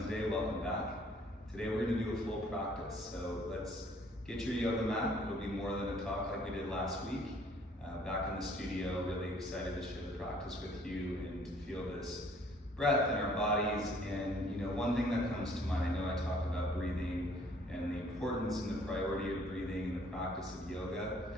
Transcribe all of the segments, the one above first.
Wednesday, welcome back. Today we're going to do a full practice, so let's get your yoga mat. It'll be more than a talk like we did last week. Back in the studio, really excited to share the practice with you and to feel this breath in our bodies. And one thing that comes to mind, I know I talk about breathing and the importance and the priority of breathing in the practice of yoga,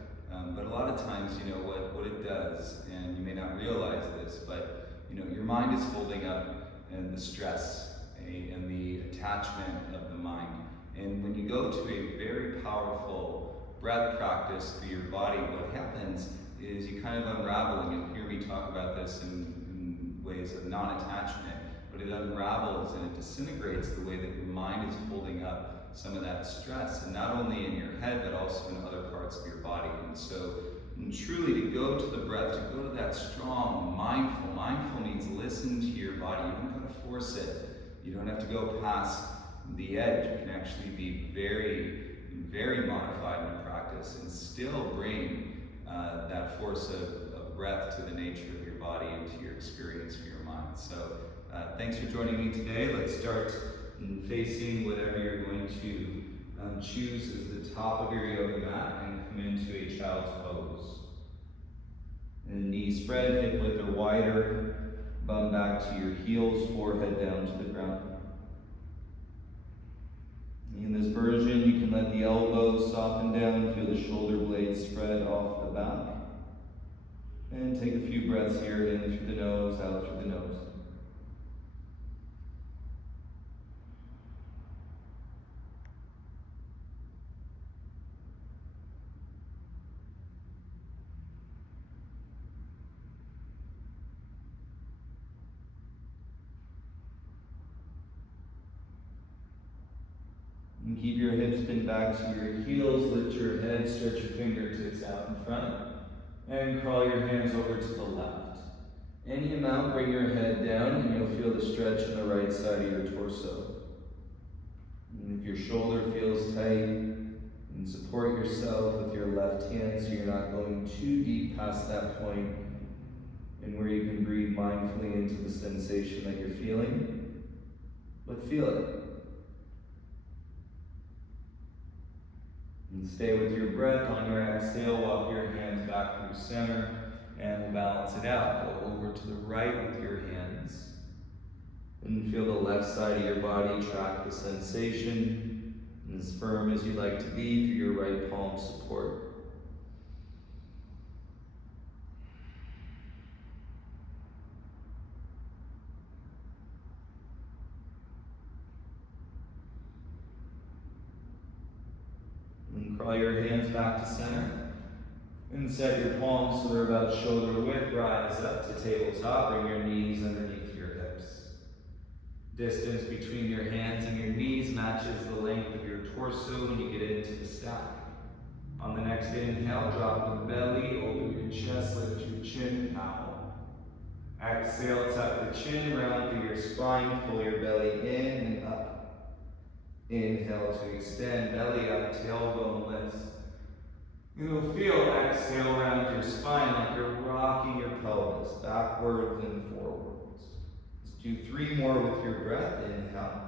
but a lot of times, what it does, and you may not realize this, but your mind is holding up and the stress and the attachment of the mind. And when you go to a very powerful breath practice through your body, what happens is you kind of unravel, and you'll hear me talk about this in ways of non-attachment, but it unravels and it disintegrates the way that your mind is holding up some of that stress, and not only in your head, but also in other parts of your body. And so truly to go to the breath, to go to that strong, mindful means listen to your body. You don't gotta force it. You don't have to go past the edge. You can actually be very, very modified in the practice and still bring that force of breath to the nature of your body and to your experience for your mind. So thanks for joining me today. Let's start facing whatever you're going to choose as the top of your yoga mat and come into a child's pose. And knees spread, hip width or wider, bum back to your heels, forehead down to the ground. In this version, you can let the elbows soften down, feel the shoulder blades spread off the back. And take a few breaths here, in through the nose, out through the nose. And keep your hips bent back to your heels, lift your head, stretch your fingertips out in front, and crawl your hands over to the left. Any amount, bring your head down, and you'll feel the stretch on the right side of your torso. And if your shoulder feels tight, and support yourself with your left hand so you're not going too deep past that point, and where you can breathe mindfully into the sensation that you're feeling, but feel it. And stay with your breath. On your exhale, walk your hands back through center and we'll balance it out. Go over to the right with your hands. And feel the left side of your body track the sensation. And as firm as you'd like to be through your right palm support. Crawl your hands back to center and set your palms so they're about shoulder width. Rise up to tabletop. Bring your knees underneath your hips. Distance between your hands and your knees matches the length of your torso when you get into the stack. On the next inhale, drop the belly, open your chest, lift your chin, cowl. Exhale, tuck the chin, round through your spine, pull your belly in and up. Inhale to extend, belly up, tailbone lifts. You'll feel exhale around your spine like you're rocking your pelvis backwards and forwards. Let's do 3 more with your breath. Inhale.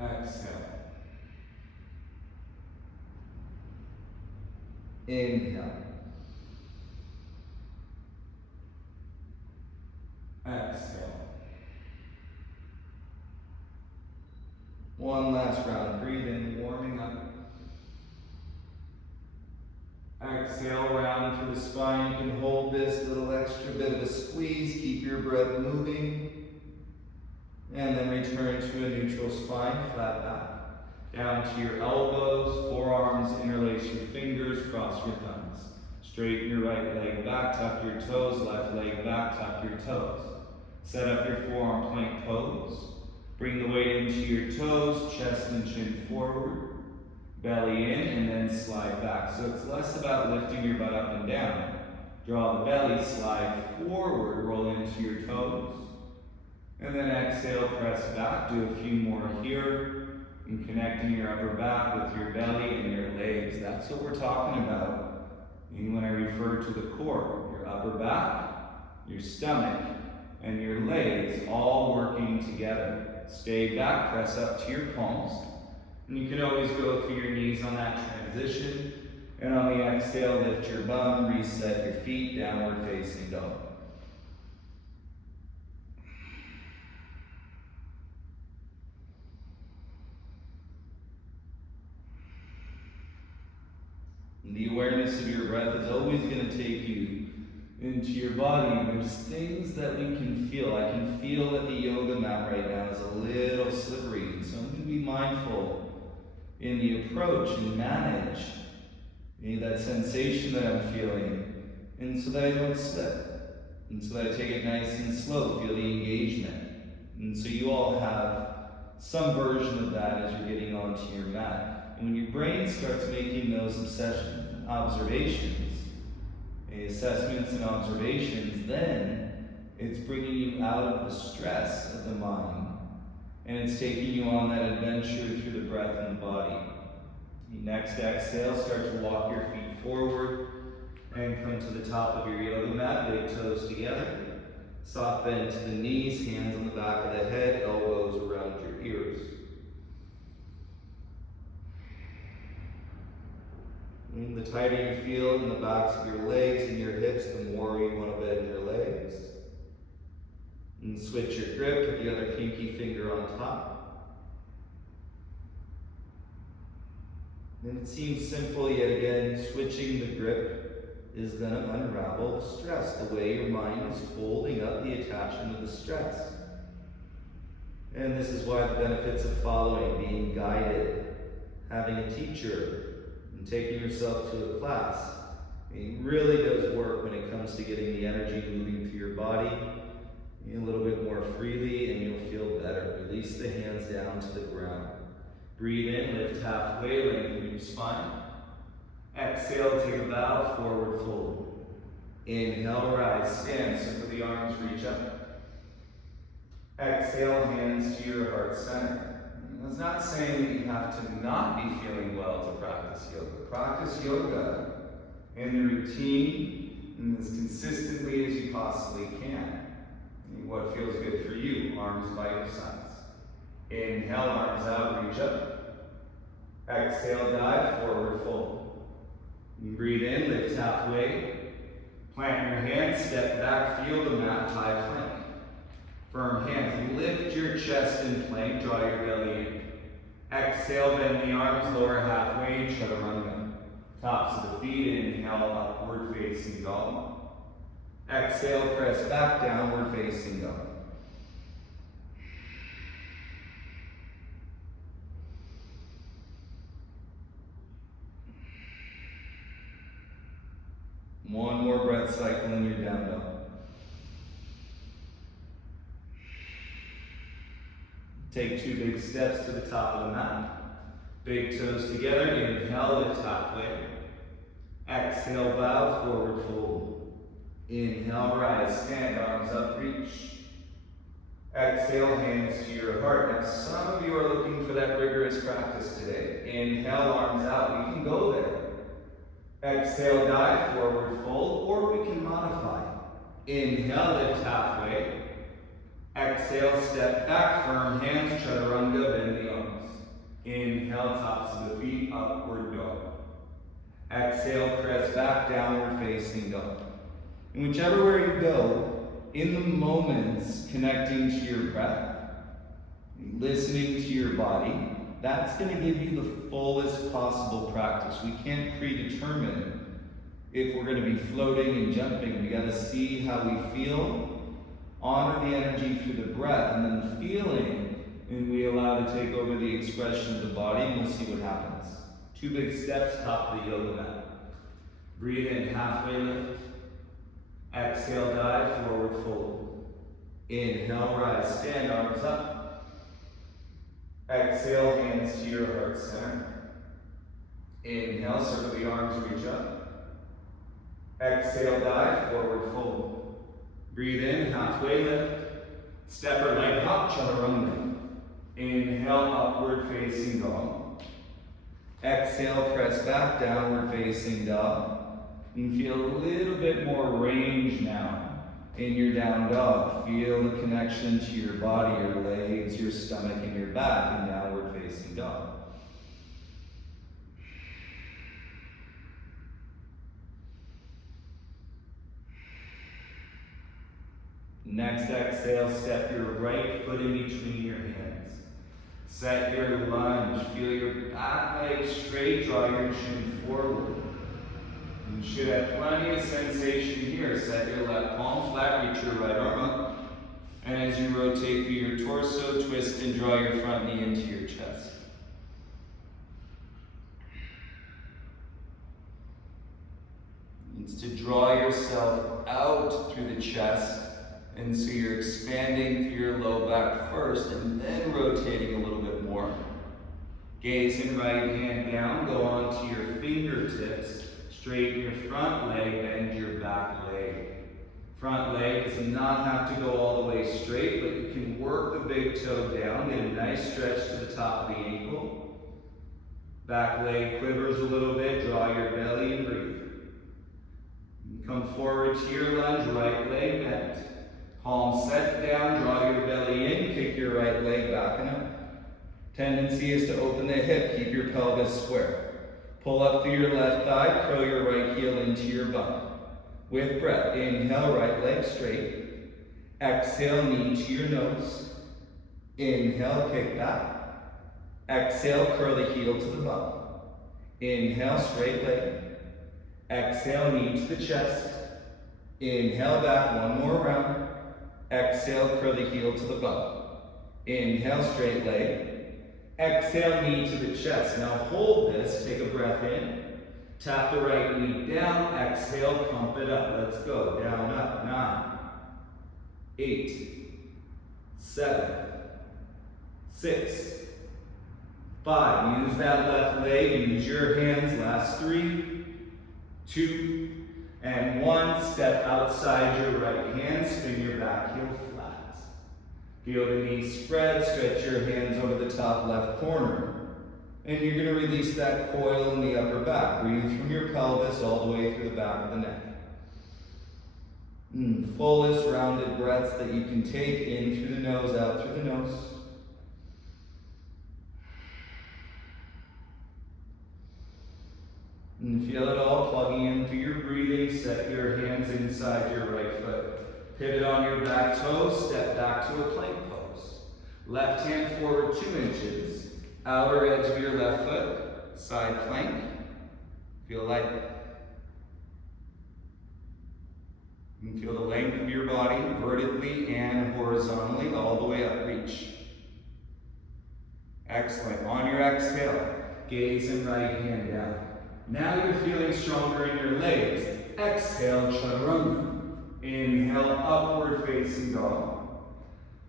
Exhale. Inhale. Exhale. One last round, breathe in, warming up. Exhale, round through the spine. You can hold this little extra bit of a squeeze, keep your breath moving. And then return to a neutral spine, flat back. Down to your elbows, forearms, interlace your fingers, cross your thumbs. Straighten your right leg back, tuck your toes, left leg back, tuck your toes. Set up your forearm plank pose. Bring the weight into your toes, chest and chin forward, belly in, and then slide back. So it's less about lifting your butt up and down. Draw the belly, slide forward, roll into your toes. And then exhale, press back. Do a few more here. And connecting your upper back with your belly and your legs. That's what we're talking about. And when I refer to the core, your upper back, your stomach, and your legs all working together. Stay back, press up to your palms. And you can always go through your knees on that transition. And on the exhale, lift your bum, reset your feet, downward facing dog. And the awareness of your breath is always going to take you into your body. There's things that we can feel. I can feel that the yoga mat right now is a little slippery. And so I'm going to be mindful in the approach and manage that sensation that I'm feeling. And so that I don't slip. And so that I take it nice and slow, feel the engagement. And so you all have some version of that as you're getting onto your mat. And when your brain starts making those obsessions and observations, assessments and observations, then it's bringing you out of the stress of the mind, and it's taking you on that adventure through the breath and the body. Next exhale, start to walk your feet forward and come to the top of your yoga mat, big toes together, soft bend to the knees, hands on the back of the head, elbows around your ears. And the tighter you feel in the backs of your legs and your hips, the more you want to bend your legs. And switch your grip with the other pinky finger on top. And it seems simple, yet again, switching the grip is going to unravel the stress, the way your mind is holding up the attachment of the stress. And this is why the benefits of following, being guided, having a teacher, and taking yourself to a class, it really does work when it comes to getting the energy moving through your body a little bit more freely, and you'll feel better. Release the hands down to the ground. Breathe in, lift halfway, lengthen your spine. Exhale, take a bow, forward fold. Inhale, rise, stand, circle the arms, reach up. Exhale, hands to your heart center. That's not saying that you have to not be feeling well to practice yoga. Practice yoga in the routine and as consistently as you possibly can. And what feels good for you, arms by your sides. Inhale, arms out, reach up. Exhale, dive, forward fold. You breathe in, lift halfway. Plant your hands, step back, feel the mat, high plank. Firm hands, lift your chest in plank, draw your belly in. Exhale, bend the arms, lower halfway, chaturanga. Tops of the feet, inhale, upward facing dog. Exhale, press back, downward facing dog. One more breath cycle in your down dog. Take 2 big steps to the top of the mat. Big toes together, inhale, lift halfway. Exhale, bow, forward fold. Inhale, rise, stand, arms up, reach. Exhale, hands to your heart. Now some of you are looking for that rigorous practice today. Inhale, arms out, we can go there. Exhale, dive, forward fold, or we can modify. Inhale, lift halfway. Exhale, step back, firm hands, chaturanga, bend the arms. Inhale, tops of the feet, upward dog. Exhale, press back, downward facing dog. And whichever way you go, in the moments connecting to your breath, listening to your body, that's going to give you the fullest possible practice. We can't predetermine if we're going to be floating and jumping. We got to see how we feel. Honor the energy through the breath, and then the feeling, and we allow to take over the expression of the body, and we'll see what happens. 2 big steps, top of the yoga mat. Breathe in, halfway lift. Exhale, dive, forward fold. Inhale, rise, stand, arms up. Exhale, hands to your heart center. Inhale, circle the arms, reach up. Exhale, dive, forward fold. Breathe in, halfway lift. Step or leg hop, chaturanga. Inhale, upward facing dog. Exhale, press back, downward facing dog. And feel a little bit more range now In your down dog, feel the connection to your body, your legs, your stomach, and your back in downward facing dog. Next exhale, step your right foot in between your hands. Set your lunge, feel your back leg straight, draw your chin forward. You should have plenty of sensation here. Set your left palm flat, reach your right arm up. And as you rotate through your torso, twist and draw your front knee into your chest. It means to draw yourself out through the chest. And so you're expanding through your low back first and then rotating a little bit more. Gaze and right hand down, go onto your fingertips. Straighten your front leg, bend your back leg. Front leg does not have to go all the way straight, but you can work the big toe down, get a nice stretch to the top of the ankle. Back leg quivers a little bit, draw your belly and breathe. Come forward to your lunge, right leg bent. Palm set down, draw your belly in, kick your right leg back and up. Tendency is to open the hip, keep your pelvis square. Pull up through your left thigh, curl your right heel into your bum. With breath, inhale, right leg straight. Exhale, knee to your nose. Inhale, kick back. Exhale, curl the heel to the bum. Inhale, straight leg. Exhale, knee to the chest. Inhale, back, one more round. Exhale, curl the heel to the bum. Inhale, straight leg. Exhale, knee to the chest. Now hold this, take a breath in. Tap the right knee down, exhale, pump it up. Let's go, down, up, 9, 8, 7, 6, 5. Use that left leg, use your hands, last 3, 2, and 1. Step outside your right hand, spin your back heel flat. Feel the knees spread, stretch your hands over the top left corner. And you're going to release that coil in the upper back. Breathe from your pelvis all the way through the back of the neck. Fullest rounded breaths that you can take, in through the nose, out through the nose. And feel it all plugging in through your breathing. Set your hands inside your right foot. Pivot on your back toes, step back to a plank pose. Left hand forward 2 inches. Outer edge of your left foot, side plank. Feel light. And feel the length of your body vertically and horizontally all the way up. Reach. Excellent. On your exhale, gaze and right hand down. Now you're feeling stronger in your legs. Exhale, chaturanga. Inhale, upward facing dog.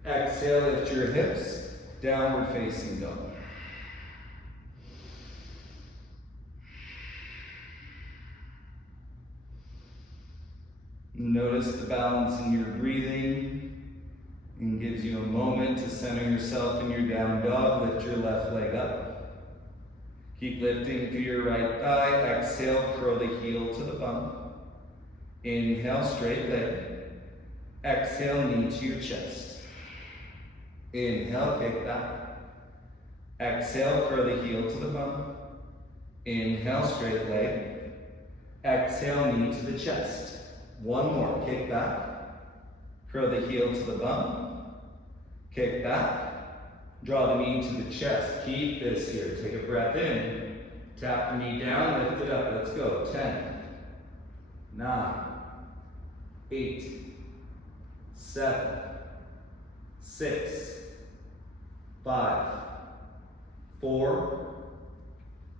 Exhale, lift your hips, downward facing dog. Notice the balance in your breathing, and gives you a moment to center yourself in your down dog. Lift your left leg up. Keep lifting through your right thigh. Exhale, curl the heel to the bum. Inhale, straight leg. Exhale, knee to your chest. Inhale, kick back. Exhale, curl the heel to the bum. Inhale, straight leg. Exhale, knee to the chest. One more, kick back. Curl the heel to the bum. Kick back. Draw the knee to the chest. Keep this here. Take a breath in. Tap the knee down, lift it up. Let's go. 10, 9, 8, 7, 6, 5, 4,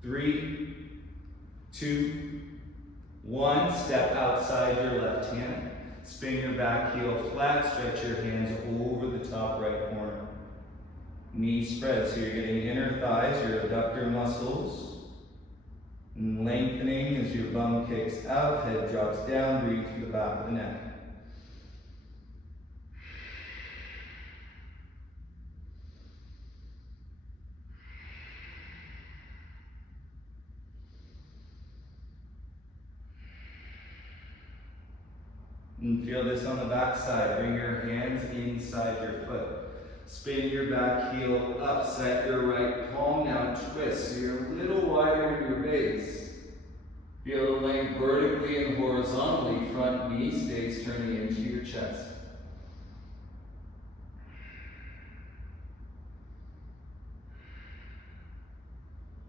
3, 2, 1. Step outside your left hand. Spin your back heel flat. Stretch your hands over the top right corner. Knee spread, so you're getting inner thighs, your abductor muscles. And lengthening as your bum kicks out, head drops down, breathe through the back of the neck. And feel this on the back side. Bring your hands inside your foot. Spin your back heel up. Set your right palm. Now twist. So you're a little wider in your base. Feel the length vertically and horizontally. Front knee stays turning into your chest.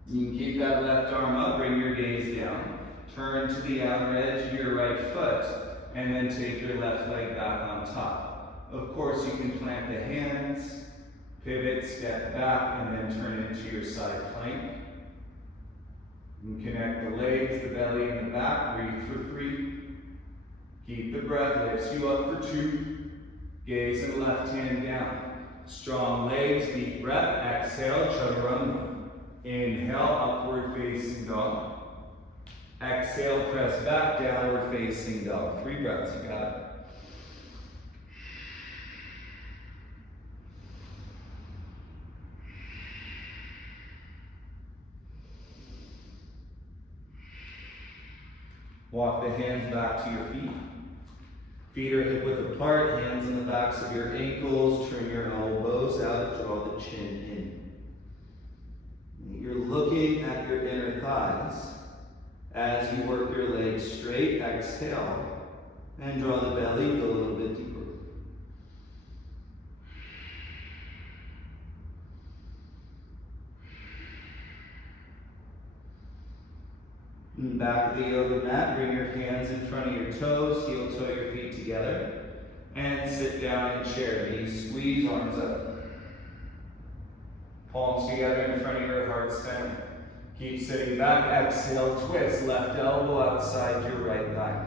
You can keep that left arm up. Bring your gaze down. Turn to the outer edge of your right foot. And then take your left leg back on top. Of course, you can plant the hands, pivot, step back, and then turn into your side plank. You can connect the legs, the belly, and the back. Breathe for 3. Keep the breath, lifts you up for 2. Gaze and left hand down. Strong legs, deep breath. Exhale, chaturanga. Inhale, upward facing dog. Exhale, press back, downward facing dog. 3 breaths, you got it. Walk the hands back to your feet. Feet are hip width apart, hands on the backs of your ankles. Turn your elbows out, draw the chin in. You're looking at your inner thighs. As you work your legs straight, exhale, and draw the belly, go a little bit deeper. And back of the yoga mat, bring your hands in front of your toes, heel toe your feet together, and sit down in chair. Knees squeeze, arms up. Palms together in front of your heart center. Keep sitting back, exhale, twist, left elbow outside your right thigh.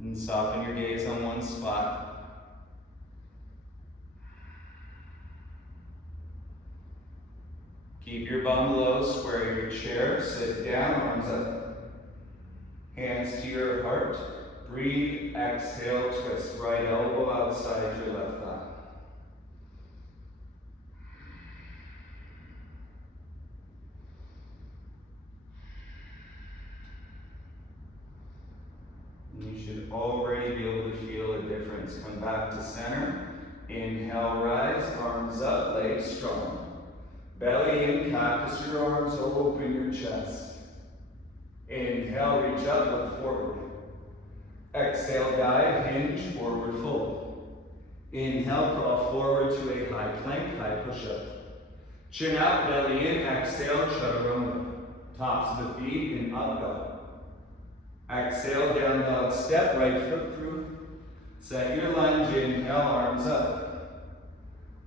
And soften your gaze on one spot. Keep your bum low, square your chair, sit down, arms up. Hands to your heart. Breathe, exhale, twist, right elbow outside your left thigh. You should already be able to feel a difference. Come back to center. Inhale, rise, arms up, legs strong. Belly in, cactus your arms, open your chest. Inhale, reach up, look forward. Exhale, guide, hinge, forward fold. Inhale, crawl forward to a high plank, high push-up. Chin out, belly in, exhale, chaturanga. Tops of the feet in up dog. Exhale, down dog step, right foot through. Set your lunge, inhale, arms up.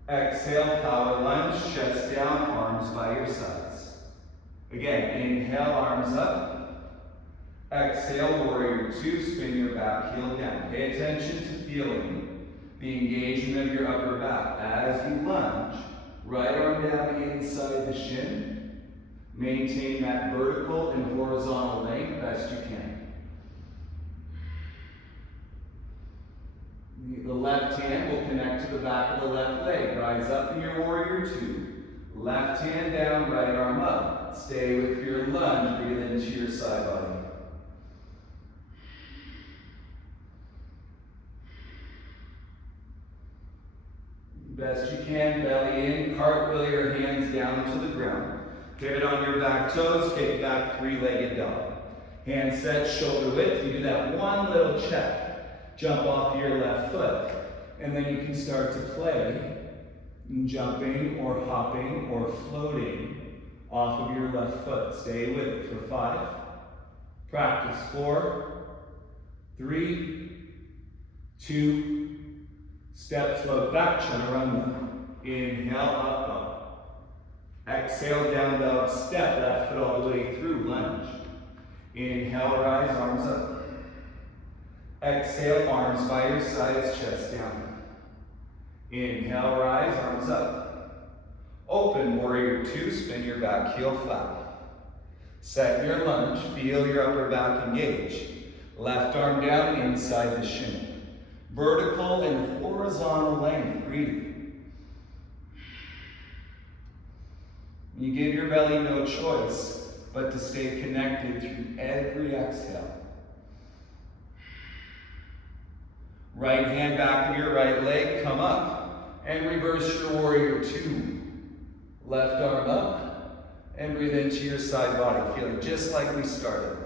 Exhale, power lunge, chest down, arms by your sides. Again, inhale, arms up. Exhale, warrior 2, spin your back heel down. Pay attention to feeling the engagement of your upper back. As you lunge, right arm down inside the shin. Maintain that vertical and horizontal length best you can. The left hand will connect to the back of the left leg. Rise up in your warrior 2. Left hand down, right arm up. Stay with your lunge. Breathe into your side body. Best you can, belly in, cartwheel your hands down to the ground. Pivot on your back toes, kick back, 3-legged dog. Hands set, shoulder width. You do that one little check. Jump off your left foot. And then you can start to play, jumping or hopping or floating off of your left foot. Stay with it for 5. Practice 4, 3, 2, step, float back, chaturanga. Inhale, up dog. Exhale, down dog, step, left foot all the way through, lunge. Inhale, rise, arms up. Exhale, arms by your sides, chest down. Inhale, rise, arms up. Open, warrior 2, spin your back heel flat. Set your lunge, feel your upper back engage. Left arm down inside the shin. Vertical and horizontal length, breathe. You give your belly no choice. but to stay connected through every exhale. Right hand back of your right leg, come up and reverse your warrior two. Left arm up and breathe into your side body, feeling just like we started.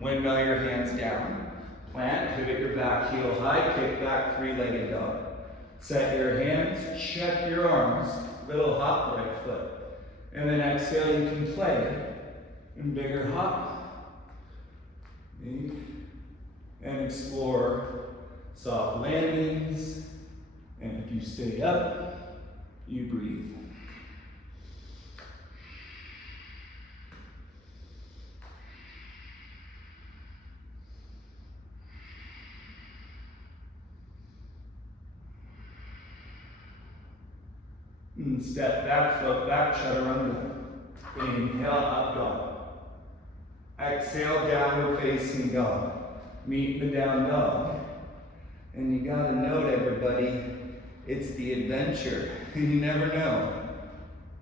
Windmill your hands down. Plant, pivot your back heel high, kick back, three-legged dog. Set your hands, check your arms, little hop right foot. And then exhale, you can play in bigger hop. And explore soft landings. And if you stay up, you breathe. And step back, float back, chaturanga. Inhale, up dog. Exhale, downward facing dog. Meet the down dog. And you gotta note, everybody, it's the adventure. You never know.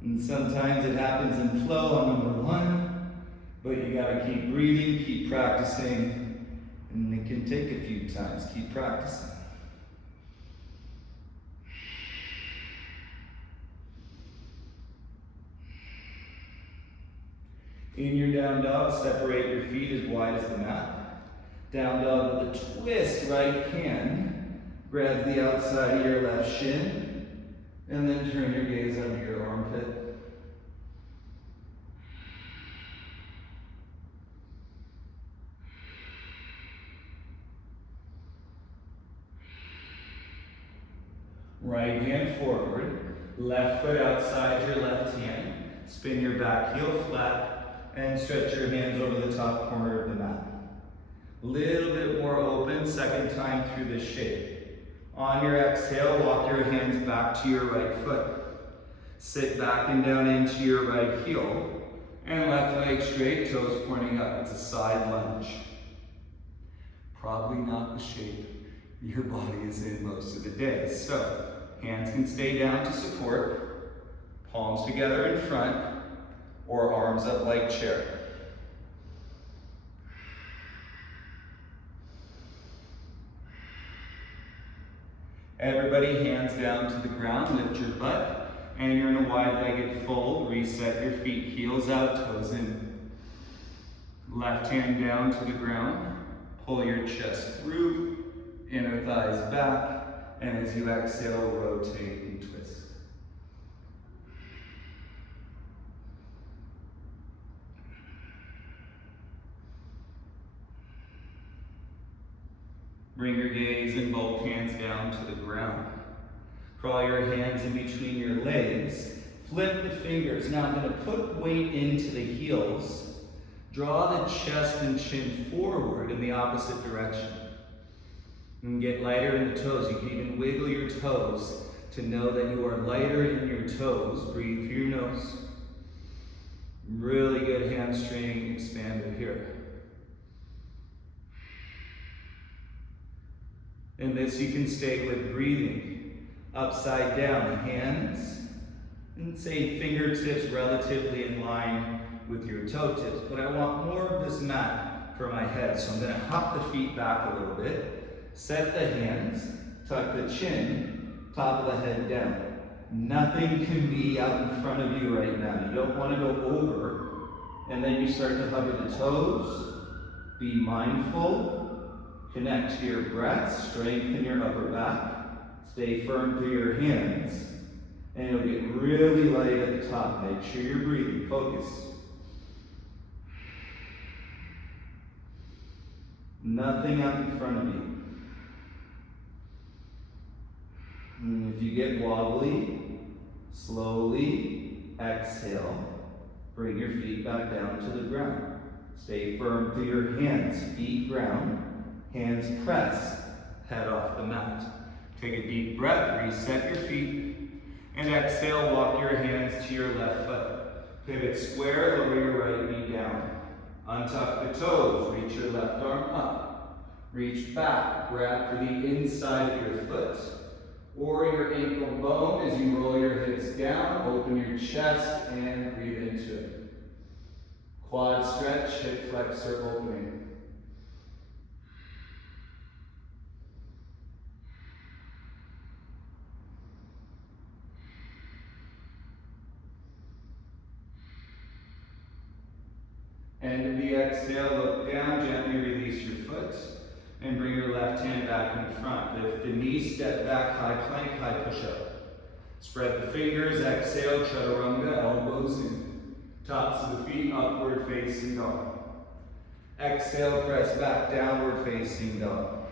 And sometimes it happens in flow on number one, but you gotta keep breathing, keep practicing, and it can take a few times. Keep practicing. In your down dog, separate your feet as wide as the mat. Down dog with a twist, right hand grabs the outside of your left shin, and then turn your gaze under your armpit. Right hand forward, left foot outside your left hand. Spin your back heel flat and stretch your hands over the top corner of the mat. Little bit more open, second time through this shape. On your exhale, walk your hands back to your right foot. Sit back and down into your right heel. And left leg straight, toes pointing up. It's a side lunge. Probably not the shape your body is in most of the day. So, hands can stay down to support. Palms together in front, or arms up like chair. Everybody, hands down to the ground, lift your butt, and you're in a wide-legged fold. Reset your feet, heels out, toes in. Left hand down to the ground, pull your chest through, inner thighs back, and as you exhale, rotate and twist. Bring your gaze and both hands down to the ground. Crawl your hands in between your legs. Flip the fingers. Now I'm going to put weight into the heels. Draw the chest and chin forward in the opposite direction. And get lighter in the toes. You can even wiggle your toes to know that you are lighter in your toes. Breathe through your nose. Really good hamstring expander here. In this you can stay with breathing. Upside down, hands, and say fingertips relatively in line with your toe tips. But I want more of this mat for my head. So I'm going to hop the feet back a little bit. Set the hands, tuck the chin, top of the head down. Nothing can be out in front of you right now. You don't want to go over. And then you start to hover the toes. Be mindful. Connect to your breath, strengthen your upper back, stay firm through your hands, and it'll get really light at the top. Make sure you're breathing, focus. Nothing out in front of you. And if you get wobbly, slowly exhale, bring your feet back down to the ground. Stay firm through your hands, feet ground. Hands press, head off the mat. Take a deep breath, reset your feet, and exhale, walk your hands to your left foot. Pivot square, lower your right knee down. Untuck the toes, reach your left arm up. Reach back, grab for the inside of your foot, or your ankle bone as you roll your hips down. Open your chest and breathe into it. Quad stretch, hip flexor opening. End of the exhale, look down, gently release your foot, and bring your left hand back in front. Lift the knees, step back, high plank, high push-up. Spread the fingers, exhale, chaturanga, elbows in. Tops of the feet, upward facing dog. Exhale, press back, downward facing dog.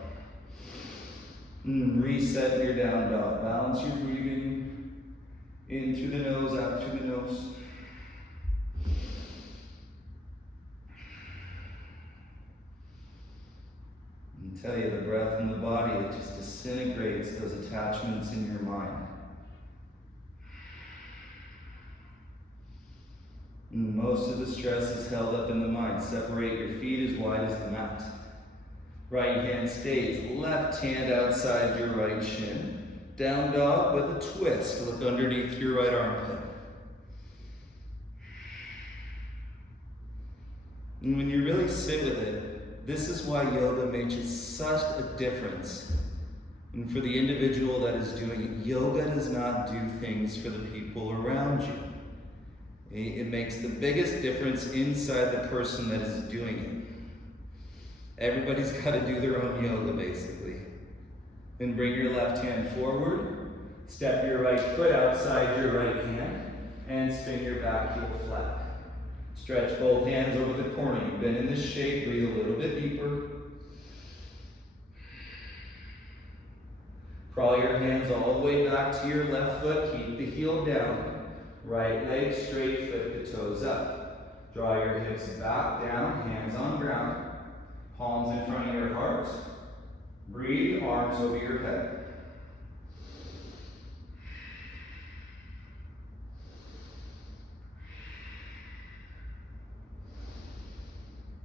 Reset your down dog. Balance your breathing in through the nose, out through the nose. I tell you, the breath in the body, it just disintegrates those attachments in your mind. Most of the stress is held up in the mind. Separate your feet as wide as the mat. Right hand stays. Left hand outside your right shin. Down dog with a twist. Look underneath your right armpit. And when you really sit with it, this is why yoga makes such a difference. And for the individual that is doing it, yoga does not do things for the people around you. It makes the biggest difference inside the person that is doing it. Everybody's got to do their own yoga, basically. Then bring your left hand forward, step your right foot outside your right hand, and spin your back heel flat. Stretch both hands over the corner. You've been in this shape, breathe a little bit deeper. Crawl your hands all the way back to your left foot, keep the heel down. Right leg straight, flip the toes up. Draw your hips back, down, hands on ground. Palms in front of your heart. Breathe, arms over your head.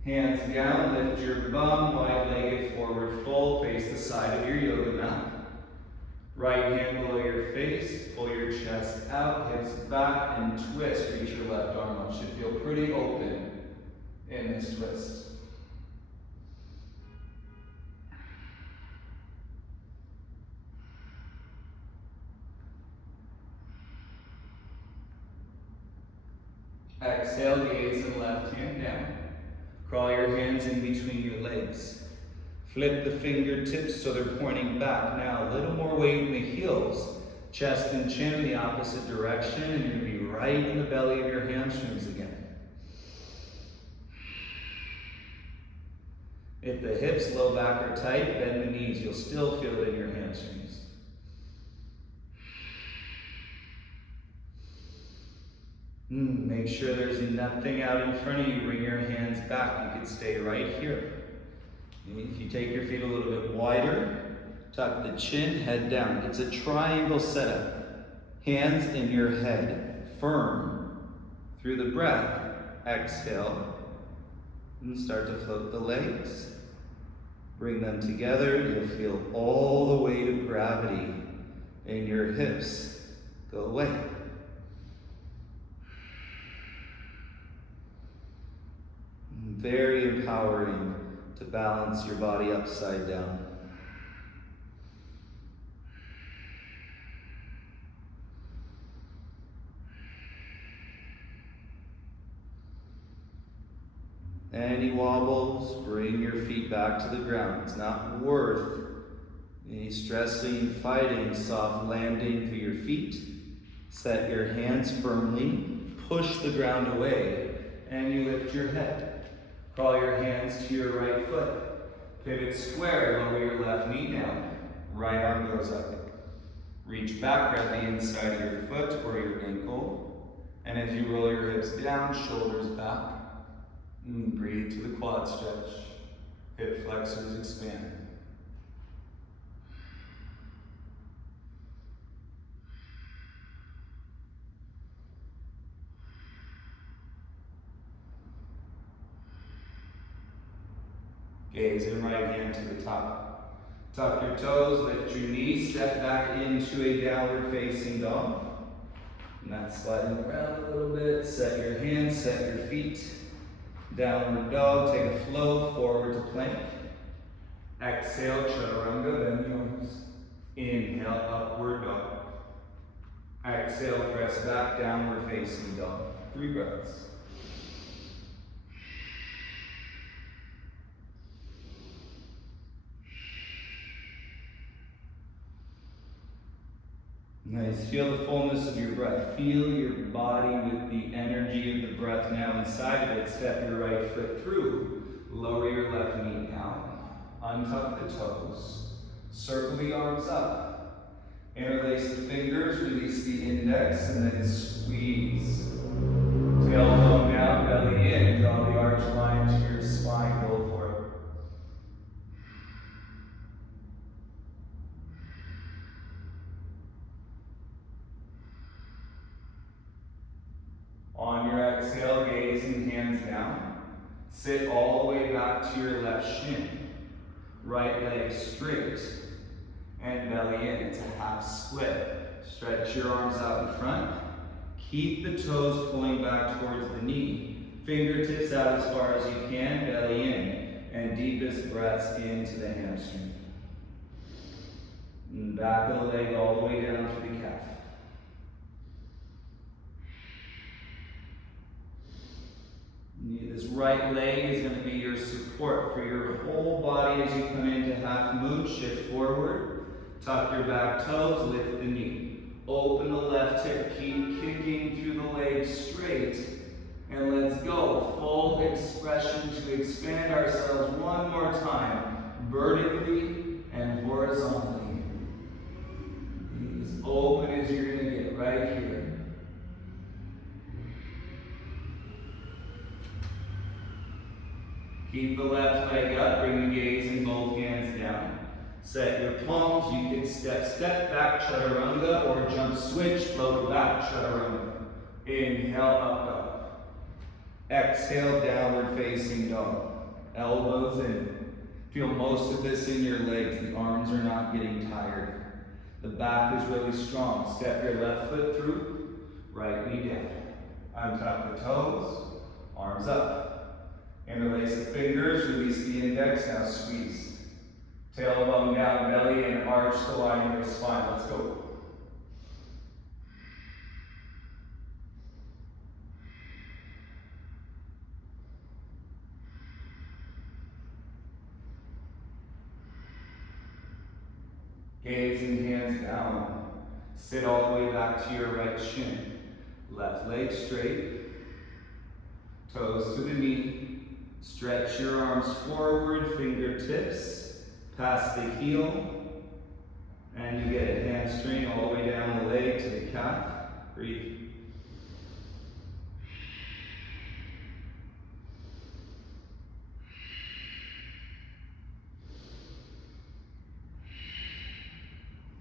Hands down, lift your bum, wide-legged forward fold, face the side of your yoga mat. Right hand below your face, pull your chest out, hips back, and twist. Reach your left arm up. Should feel pretty open in this twist. Exhale, gaze and left hand down. Crawl your hands in between your legs. Flip the fingertips so they're pointing back. Now, a little more weight in the heels. Chest and chin the opposite direction, and you're going to be right in the belly of your hamstrings again. If the hips, low back are tight, bend the knees. You'll still feel it in your hamstrings. Make sure there's nothing out in front of you. Bring your hands back. You can stay right here. If you take your feet a little bit wider, tuck the chin, head down. It's a triangle setup. Hands in your head, firm. Through the breath, exhale, and start to float the legs. Bring them together. You'll feel all the weight of gravity in your hips go away. Very empowering to balance your body upside down. Any wobbles, bring your feet back to the ground. It's not worth any stressing, fighting, soft landing through your feet. Set your hands firmly, push the ground away, and you lift your head. Crawl your hands to your right foot. Pivot square, lower your left knee down. Right arm goes up. Reach back, grab the inside of your foot or your ankle. And as you roll your hips down, shoulders back. Breathe to the quad stretch. Hip flexors expand. Gaze and right hand to the top. Tuck your toes, lift your knees, step back into a downward facing dog. Not sliding around a little bit. Set your hands, set your feet. Downward dog, take a flow forward to plank. Exhale, chaturanga, bend the arms. Inhale, upward dog. Exhale, press back, downward facing dog. 3 breaths. Nice. Feel the fullness of your breath. Feel your body with the energy of the breath now inside of it. Step your right foot through. Lower your left knee down. Untuck the toes. Circle the arms up. Interlace the fingers. Release the index and then squeeze. Tailbone down, belly in. Draw the arch line to your spine. Go for it. On your exhale, gaze and hands down. Sit all the way back to your left shin. Right leg straight and belly in. It's a half split. Stretch your arms out in front. Keep the toes pulling back towards the knee. Fingertips out as far as you can, belly in. And deepest breaths into the hamstring. And back of the leg all the way down to the calf. This right leg is going to be your support for your whole body as you come into half moon. Shift forward. Tuck your back toes, lift the knee. Open the left hip, keep kicking through the leg straight. And let's go. Full expression to expand ourselves one more time. Vertically and horizontally. As open as you're going to get right here. Keep the left leg up, bring the gaze and both hands down. Set your palms, you can step back, chaturanga, or jump switch, float back, chaturanga. Inhale, up dog. Exhale, downward facing dog. Elbows in. Feel most of this in your legs. The arms are not getting tired. The back is really strong. Step your left foot through, right knee down. Untuck the toes, arms up. Interlace the fingers, release the index, now squeeze. Tailbone down, belly in, arch the line of your spine. Let's go. Gaze and hands down. Sit all the way back to your right shin. Left leg straight. Toes to the knee. Stretch your arms forward, fingertips, past the heel, and you get a hamstring all the way down the leg to the calf. Breathe.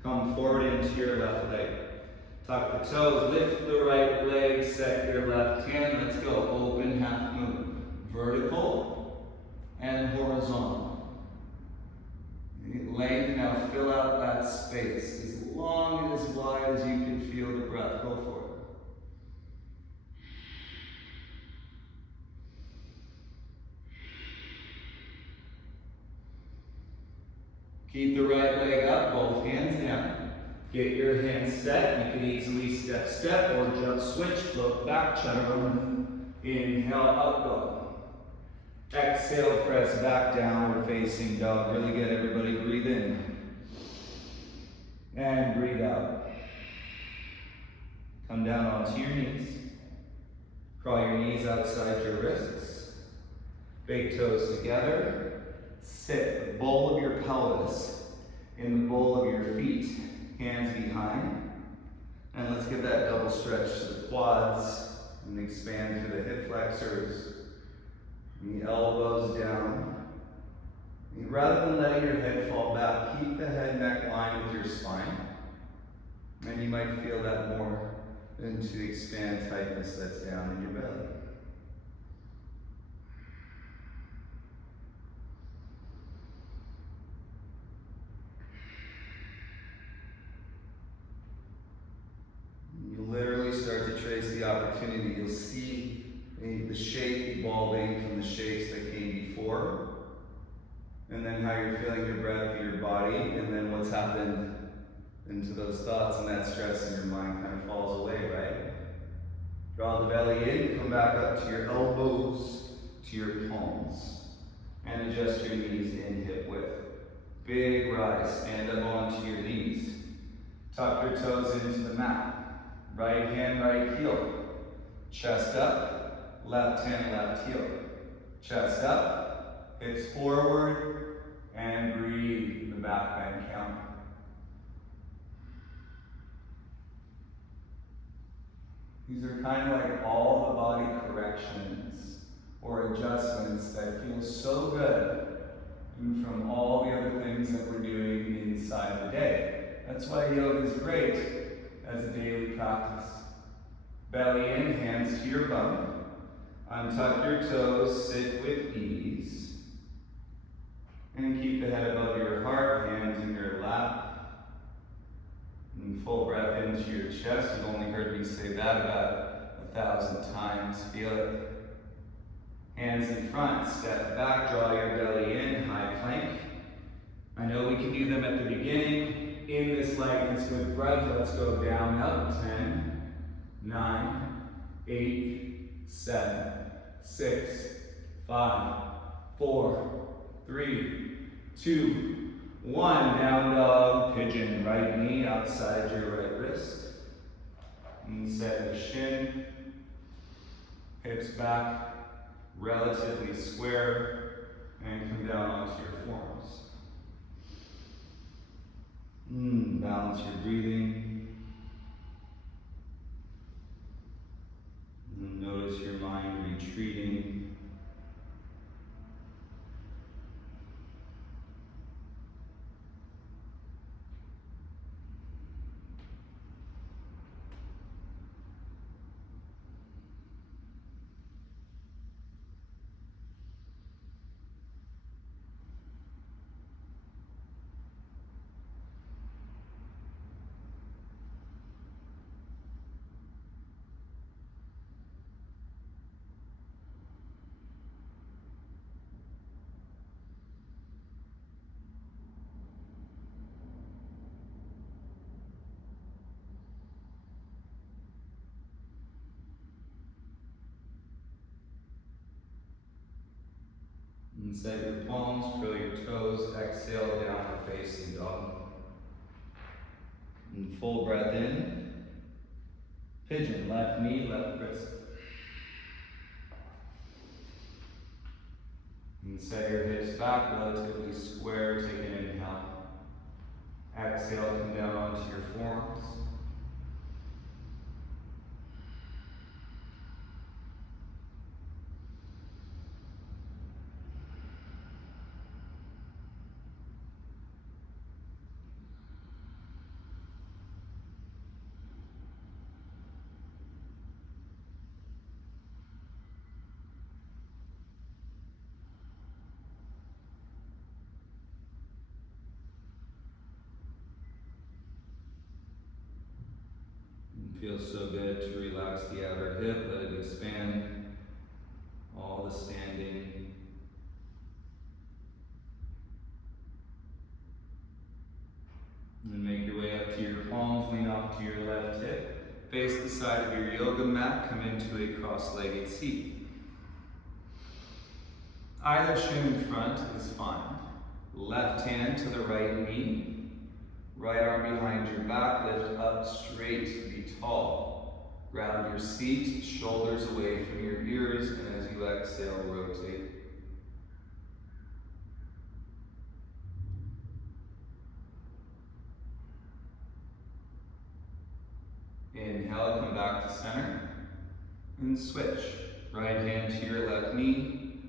Come forward into your left leg. Tuck the toes, lift the right leg, set your left hand. Let's go. Open half moon. Vertical and horizontal. Length, now fill out that space as long and as wide as you can feel the breath. Go for it. Keep the right leg up, both hands down. Get your hands set. You can easily step or jump switch, float back, chaturanga. Inhale, up dog. Exhale, press back, downward facing dog. Really good, everybody. Breathe in. And breathe out. Come down onto your knees. Crawl your knees outside your wrists. Big toes together. Sit the bowl of your pelvis in the bowl of your feet. Hands behind. And let's get that double stretch to the quads and expand through the hip flexors. The elbows down. Rather than letting your head fall back, keep the head neck line with your spine. And you might feel that more than to expand tightness that's down in your belly. today's the opportunity. You'll see the shape evolving from the shapes that came before, and then how you're feeling your breath through your body, and then what's happened into those thoughts, and that stress in your mind kind of falls away, right? Draw the belly in, come back up to your elbows, to your palms, and adjust your knees in hip width. Big rise, stand up onto your knees. Tuck your toes into the mat. Right hand, right heel. Chest up, left hand, left heel. Chest up, hips forward, and breathe the back bend count. These are kind of like all the body corrections or adjustments that feel so good from all the other things that we're doing inside the day. That's why yoga is great as a daily practice. Belly in, hands to your bum. Untuck your toes, sit with ease. And keep the head above your heart, hands in your lap. And full breath into your chest. You've only heard me say that about 1,000 times. Feel it. Hands in front, step back, draw your belly in, high plank. I know we can do them at the beginning. In this lightness with breath, let's go down, up. 10, 9, 8, 7, 6, 5, 4, 3, 2, 1. Down dog, pigeon, right knee outside your right wrist. And set the shin, hips back, relatively square, and come down onto your forearms. Balance your breathing. And notice your mind retreating. And set your palms, curl your toes, exhale, downward facing dog. And full breath in. Pigeon, left knee, left wrist. And set your hips back, relatively square, take an inhale. Exhale, come down onto your forearms. Feels so good to relax the outer hip, let it expand, all the standing. And make your way up to your palms, lean off to your left hip. Face the side of your yoga mat, come into a cross-legged seat. Either shin in front is fine. Left hand to the right knee. Right arm behind your back, lift up straight, be tall. Ground your seat, shoulders away from your ears, and as you exhale, rotate. Inhale, come back to center, and switch. Right hand to your left knee,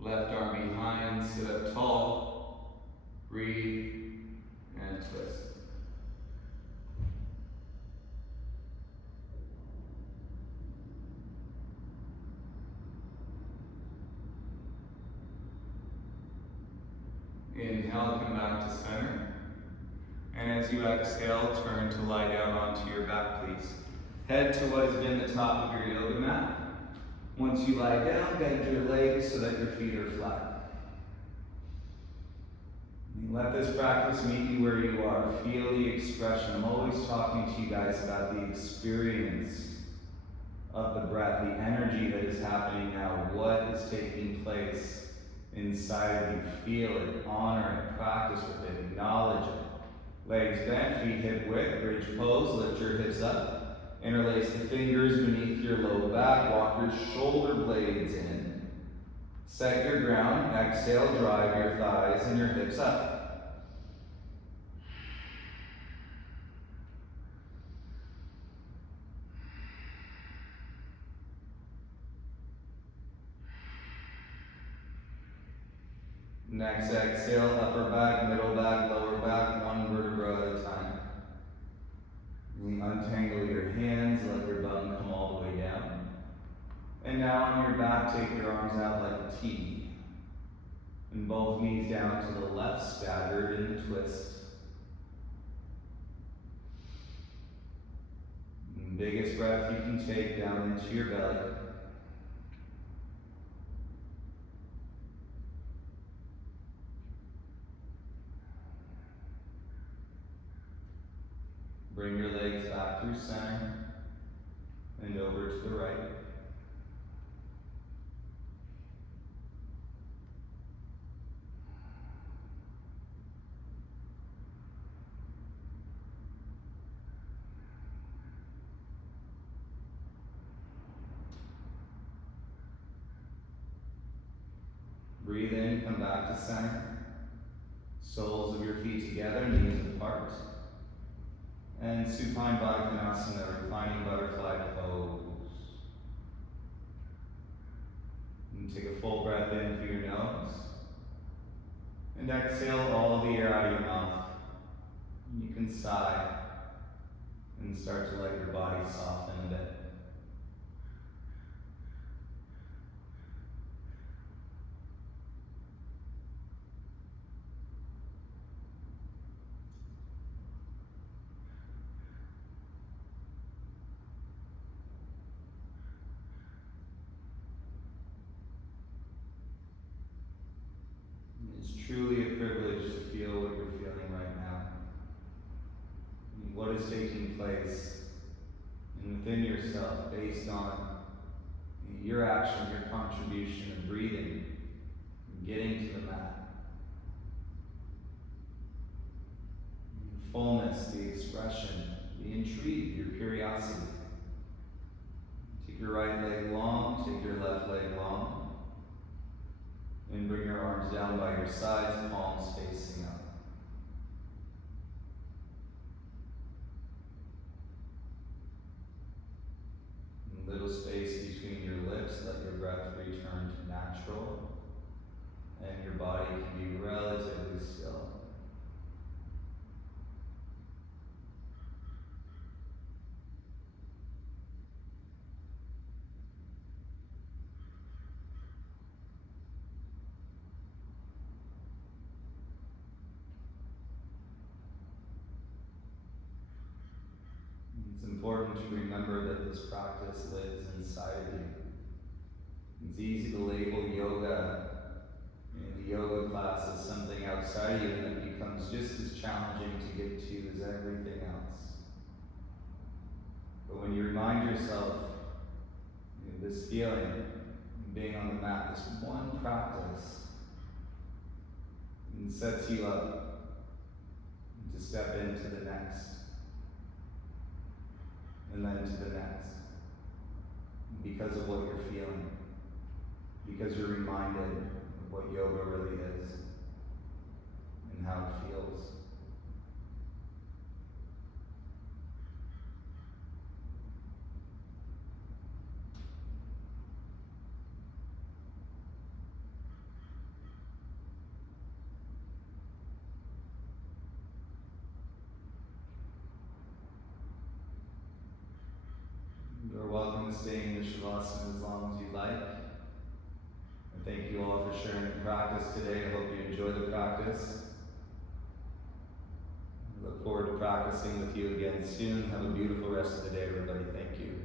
left arm behind, sit up tall, breathe, and twist. Inhale, come back to center. And as you exhale, turn to lie down onto your back, please. Head to what has been the top of your yoga mat. Once you lie down, bend your legs so that your feet are flat. And let this practice meet you where you are. Feel the expression. I'm always talking to you guys about the experience of the breath, the energy that is happening now, what is taking place inside of you. Feel it, honor it, practice with it, acknowledge it. Legs bent, feet hip width, bridge pose, lift your hips up. Interlace the fingers beneath your low back, walk your shoulder blades in. Set your ground, exhale, drive your thighs and your hips up. Next exhale, upper back, middle back, lower back, one vertebra at a time. You untangle your hands, let your bum come all the way down. And now on your back, take your arms out like a T. And both knees down to the left, staggered in the twist. And biggest breath you can take down into your belly. Bring your legs back through center and over to the right. Breathe in, come back to center. Soles of your feet together, knees apart. And supine Baddha, reclining butterfly pose. And take a full breath in through your nose. And exhale all the air out of your mouth. You can sigh and start to let your body soften a bit. It's truly a privilege to feel what you're feeling right now. What is taking place within yourself based on your action, your contribution of breathing, getting to the mat. The fullness, the expression, the intrigue, your curiosity. Take your right leg long, take your left leg long. And bring your arms down by your sides, palms facing up. A little space between your lips, let your breath return to natural. And your body can be relatively still. It's important to remember that this practice lives inside of you. It's easy to label yoga in the yoga class as something outside of you, and it becomes just as challenging to get to as everything else. But when you remind yourself this feeling, being on the mat, this one practice, and sets you up to step into the next. And then to the next. Because of what you're feeling. Because you're reminded of what yoga really is. And how it feels. You're welcome to stay in the Shavasana as long as you like. And thank you all for sharing the practice today. I hope you enjoy the practice. I look Look forward to practicing with you again soon. Have a beautiful rest of the day, everybody. Thank you.